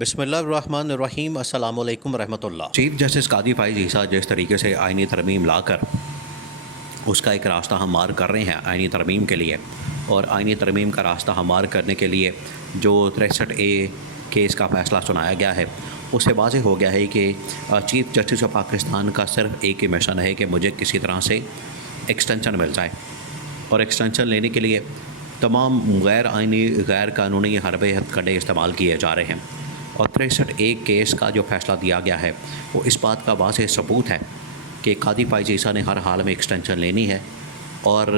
بسم اللہ الرحمن الرحیم، السلام علیکم ورحمۃ اللہ۔ چیف جسٹس قاضی فائز عیسیٰ جس طریقے سے آئینی ترمیم لا کر اس کا ایک راستہ ہموار کر رہے ہیں آئینی ترمیم کے لیے، اور آئینی ترمیم کا راستہ ہموار کرنے کے لیے جو 63A کیس کا فیصلہ سنایا گیا ہے، اس سے واضح ہو گیا ہے کہ چیف جسٹس آف پاکستان کا صرف ایک ہی مشن ہے کہ مجھے کسی طرح سے ایکسٹینشن مل جائے، اور ایکسٹینشن لینے کے لیے تمام غیر آئینی غیر قانونی حربے ہتھ کنڈے استعمال کیے جا رہے ہیں۔ اور 63A کیس کا جو فیصلہ دیا گیا ہے وہ اس بات کا واضح ثبوت ہے کہ قاضی فائز عیسیٰ نے ہر حال میں ایکسٹینشن لینی ہے، اور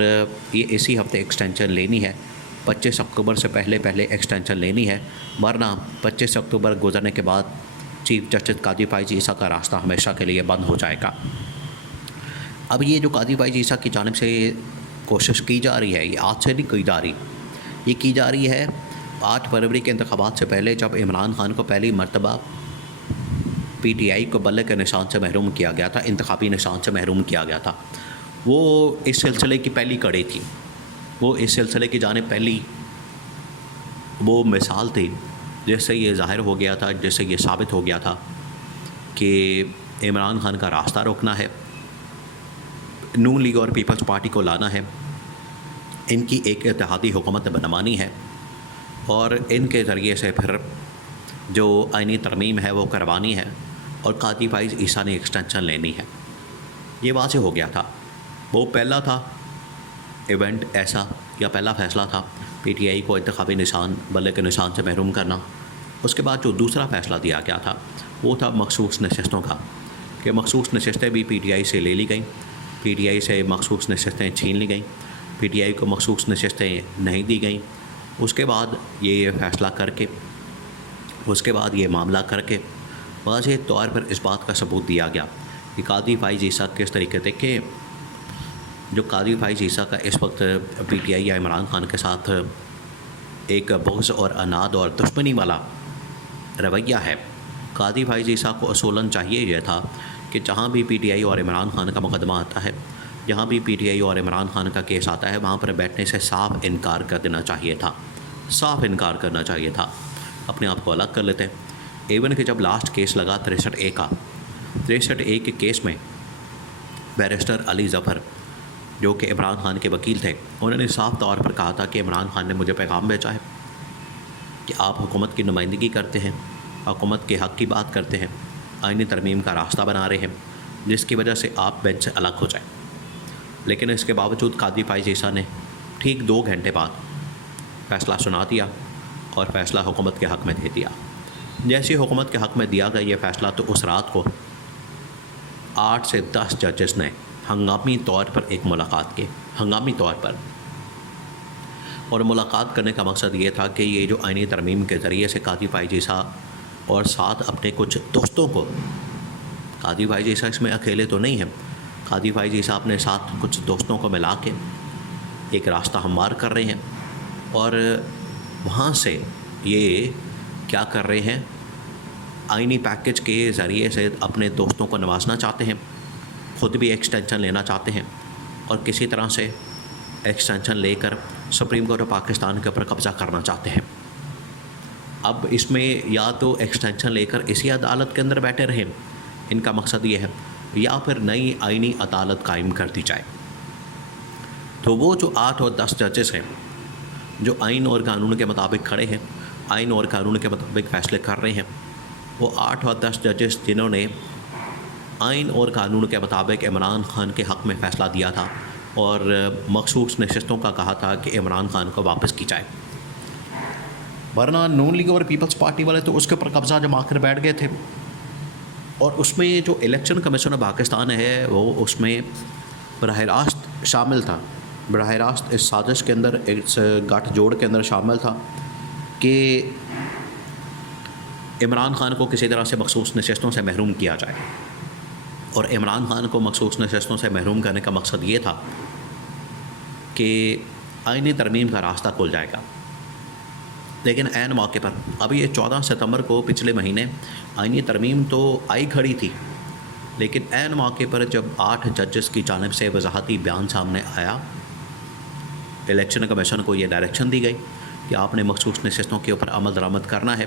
یہ اسی ہفتے ایکسٹینشن لینی ہے۔ 25 اکتوبر سے پہلے ایکسٹینشن لینی ہے، ورنہ 25 اکتوبر گزرنے کے بعد چیف جسٹس قاضی فائز عیسیٰ کا راستہ ہمیشہ کے لیے بند ہو جائے گا۔ اب یہ جو قاضی فائز عیسیٰ کی جانب سے کوشش کی جا رہی ہے، یہ آج سے نہیں کی جا رہی، یہ کی جا رہی ہے 8 فروری کے انتخابات سے پہلے، جب عمران خان کو پہلی مرتبہ PTI کو بلے کے نشان سے محروم کیا گیا تھا، انتخابی نشان سے محروم کیا گیا تھا۔ وہ اس سلسلے کی پہلی کڑی تھی، وہ اس سلسلے کی جانب پہلی وہ مثال تھی جس سے یہ ظاہر ہو گیا تھا، جس سے یہ ثابت ہو گیا تھا کہ عمران خان کا راستہ روکنا ہے، نون لیگ اور پیپلز پارٹی کو لانا ہے، ان کی ایک اتحادی حکومت بنوانی ہے، اور ان کے ذریعے سے پھر جو آئینی ترمیم ہے وہ کروانی ہے، اور قاضی فائز عیسیٰ نے ایکسٹینشن لینی ہے۔ یہ واضح ہو گیا تھا، وہ پہلا تھا ایونٹ ایسا، یا پہلا فیصلہ تھا PTI کو انتخابی نشان بلے کے نشان سے محروم کرنا۔ اس کے بعد جو دوسرا فیصلہ دیا گیا تھا وہ تھا مخصوص نشستوں کا، کہ مخصوص نشستیں بھی PTI سے لے لی گئیں، PTI سے مخصوص نشستیں چھین لی گئیں، PTI کو مخصوص نشستیں نہیں دی گئیں۔ اس کے بعد یہ فیصلہ کر کے، اس کے بعد یہ معاملہ کر کے واضح طور پر اس بات کا ثبوت دیا گیا کہ قاضی فائز عیسیٰ کس طریقے سے، کہ جو قاضی فائز عیسیٰ کا اس وقت PTI یا عمران خان کے ساتھ ایک بغض اور اناد اور دشمنی والا رویہ ہے۔ قاضی فائز عیسیٰ کو اصولاً چاہیے یہ تھا کہ جہاں بھی PTI اور عمران خان کا مقدمہ آتا ہے، جہاں بھی PTI اور عمران خان کا کیس آتا ہے، وہاں پر بیٹھنے سے صاف انکار کر دینا چاہیے تھا، صاف انکار کرنا چاہیے تھا، اپنے آپ کو الگ کر لیتے۔ ایون کہ جب لاسٹ کیس لگا 63A کا، 63A کے کیس میں بیرسٹر علی ظفر جو کہ عمران خان کے وکیل تھے، انہوں نے صاف طور پر کہا تھا کہ عمران خان نے مجھے پیغام بھیجا ہے کہ آپ حکومت کی نمائندگی کرتے ہیں، حکومت کے حق کی بات کرتے ہیں، آئینی ترمیم کا راستہ بنا رہے ہیں، جس کی وجہ سے آپ بینچ سے الگ ہو جائیں۔ لیکن اس کے باوجود قاضی فائز عیسیٰ نے ٹھیک 2 گھنٹے بعد فیصلہ سنا دیا، اور فیصلہ حکومت کے حق میں دے دیا۔ جیسے حکومت کے حق میں دیا گیا یہ فیصلہ، تو اس رات کو 8 سے 10 ججز نے ہنگامی طور پر ایک ملاقات کی، ہنگامی طور پر، اور ملاقات کرنے کا مقصد یہ تھا کہ یہ جو آئینی ترمیم کے ذریعے سے قاضی فائز عیسیٰ اور ساتھ اپنے کچھ دوستوں کو، قاضی فائز عیسیٰ اس میں اکیلے تو نہیں ہیں، قاضی فائز عیسیٰ اپنے ساتھ کچھ دوستوں کو ملا کے ایک راستہ ہموار کر رہے ہیں، اور وہاں سے یہ کیا کر رہے ہیں، آئینی پیکج کے ذریعے سے اپنے دوستوں کو نوازنا چاہتے ہیں، خود بھی ایکسٹینشن لینا چاہتے ہیں، اور کسی طرح سے ایکسٹینشن لے کر سپریم کورٹ آف پاکستان کے اوپر قبضہ کرنا چاہتے ہیں۔ اب اس میں یا تو ایکسٹینشن لے کر اسی عدالت کے اندر بیٹھے رہیں، ان کا مقصد یہ ہے، یا پھر نئی آئینی عدالت قائم کر دی جائے۔ تو وہ جو 8 اور 10 ججز ہیں جو آئین اور قانون کے مطابق کھڑے ہیں، آئین اور قانون کے مطابق فیصلے کر رہے ہیں، وہ 8 اور 10 ججز جنہوں نے آئین اور قانون کے مطابق عمران خان کے حق میں فیصلہ دیا تھا، اور مخصوص نشستوں کا کہا تھا کہ عمران خان کو واپس کی جائے، ورنہ نون لیگ اور پیپلز پارٹی والے تو اس کے اوپر قبضہ جما کر بیٹھ گئے تھے۔ اور اس میں جو الیکشن کمیشن آف پاکستان ہے وہ اس میں براہ راست شامل تھا، براہ راست اس سازش کے اندر، اس گٹھ جوڑ کے اندر شامل تھا کہ عمران خان کو کسی طرح سے مخصوص نشستوں سے محروم کیا جائے، اور عمران خان کو مخصوص نشستوں سے محروم کرنے کا مقصد یہ تھا کہ آئینی ترمیم کا راستہ کھل جائے گا۔ لیکن عین موقع پر، ابھی یہ 14 ستمبر کو پچھلے مہینے آئینی ترمیم تو آئی کھڑی تھی، لیکن عین موقع پر جب 8 ججز کی جانب سے وضاحتی بیان سامنے آیا، الیکشن کمیشن کو یہ ڈائریکشن دی گئی کہ آپ نے مخصوص نشستوں کے اوپر عمل درآمد کرنا ہے،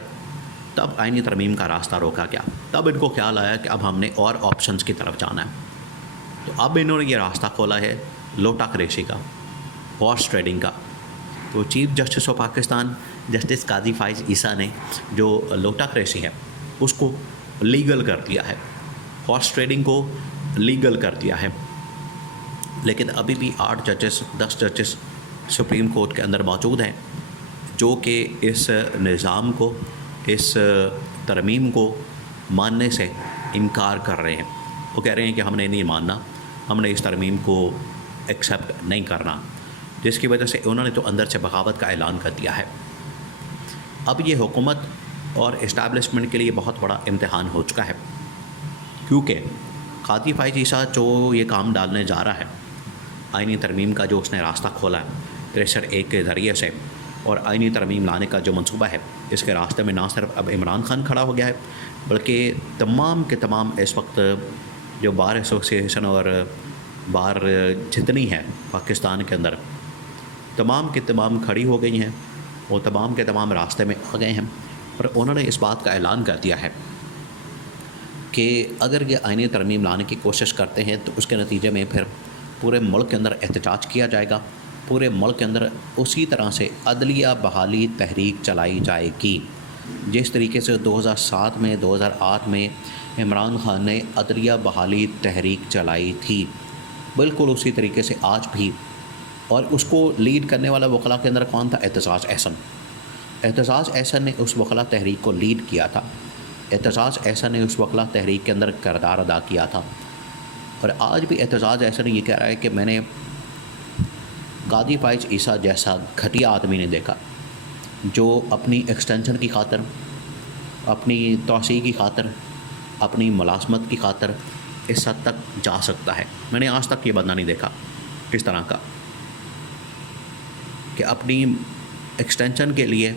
تب آئینی ترمیم کا راستہ روکا گیا. تب ان کو خیال آیا کہ اب ہم نے اور آپشنس کی طرف جانا ہے. تو اب انہوں نے یہ راستہ کھولا ہے لوٹا کریشی کا، ہارس ٹریڈنگ کا. تو chief justice of Pakistan justice قاضی فائز عیسیٰ نے جو لوٹا کریشی ہے اس کو لیگل کر دیا ہے، ہارس ٹریڈنگ کو لیگل کر دیا ہے. لیکن ابھی بھی 10 ججز سپریم کورٹ کے اندر موجود ہیں جو کہ اس نظام کو، اس ترمیم کو ماننے سے انکار کر رہے ہیں. وہ کہہ رہے ہیں کہ ہم نے نہیں ماننا، ہم نے اس ترمیم کو ایکسیپٹ نہیں کرنا، جس کی وجہ سے انہوں نے تو اندر سے بغاوت کا اعلان کر دیا ہے. اب یہ حکومت اور اسٹیبلشمنٹ کے لیے بہت بڑا امتحان ہو چکا ہے، کیونکہ قاضی فائز عیسیٰ جو یہ کام ڈالنے جا رہا ہے، آئینی ترمیم کا جو اس نے راستہ کھولا ہے 63A کے ذریعے سے، اور آئینی ترمیم لانے کا جو منصوبہ ہے، اس کے راستے میں نہ صرف اب عمران خان کھڑا ہو گیا ہے بلکہ تمام کے تمام اس وقت جو بار ایسوسیشن اور بار جتنی ہے پاکستان کے اندر، تمام کے تمام کھڑی ہو گئی ہیں اور تمام کے تمام راستے میں آ گئے ہیں. اور انہوں نے اس بات کا اعلان کر دیا ہے کہ اگر یہ آئینی ترمیم لانے کی کوشش کرتے ہیں تو اس کے نتیجے میں پھر پورے ملک کے اندر احتجاج کیا جائے گا، پورے ملک کے اندر اسی طرح سے عدلیہ بحالی تحریک چلائی جائے گی جس طریقے سے 2007 میں 2008 میں عمران خان نے عدلیہ بحالی تحریک چلائی تھی. بالکل اسی طریقے سے آج بھی. اور اس کو لیڈ کرنے والا وکلاء کے اندر کون تھا؟ اعتزاز احسن. اعتزاز احسن نے اس وکلاء تحریک کو لیڈ کیا تھا. اعتزاز احسن نے اس وکلاء تحریک کے اندر کردار ادا کیا تھا. اور آج بھی اعتزاز احسن یہ کہہ رہا ہے کہ میں نے قاضی فائز عیسیٰ جیسا گھٹیا آدمی نے دیکھا جو اپنی ایکسٹینشن کی خاطر، اپنی توسیع کی خاطر، اپنی ملازمت کی خاطر اس حد تک جا سکتا ہے. میں نے آج تک یہ بندہ نہیں دیکھا اس طرح کا کہ اپنی ایکسٹینشن کے لیے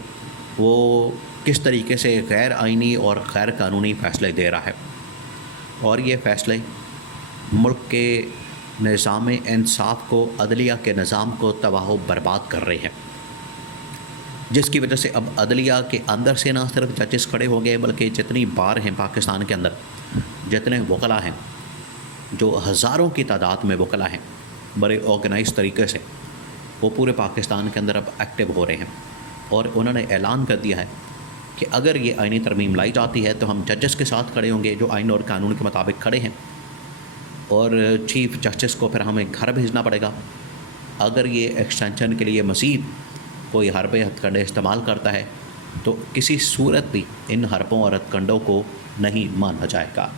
وہ کس طریقے سے غیر آئینی اور غیر قانونی فیصلے دے رہا ہے. اور یہ فیصلے ملک کے نظام انصاف کو، عدلیہ کے نظام کو تباہ و برباد کر رہے ہیں، جس کی وجہ سے اب عدلیہ کے اندر سے نہ صرف ججز کھڑے ہو گئے بلکہ جتنی بار ہیں پاکستان کے اندر، جتنے وکلاء ہیں، جو ہزاروں کی تعداد میں وکلاء ہیں، بڑے آرگنائز طریقے سے وہ پورے پاکستان کے اندر اب ایکٹیو ہو رہے ہیں. اور انہوں نے اعلان کر دیا ہے کہ اگر یہ آئینی ترمیم لائی جاتی ہے تو ہم ججز کے ساتھ کھڑے ہوں گے جو آئین اور قانون کے مطابق کھڑے ہیں، اور چیف جسٹس کو پھر ہمیں گھر بھیجنا پڑے گا اگر یہ ایکسٹینشن کے لیے مزید کوئی حربے ہتھ کنڈے استعمال کرتا ہے. تو کسی صورت بھی ان حربوں اور ہتھ کنڈوں کو نہیں مانا جائے گا.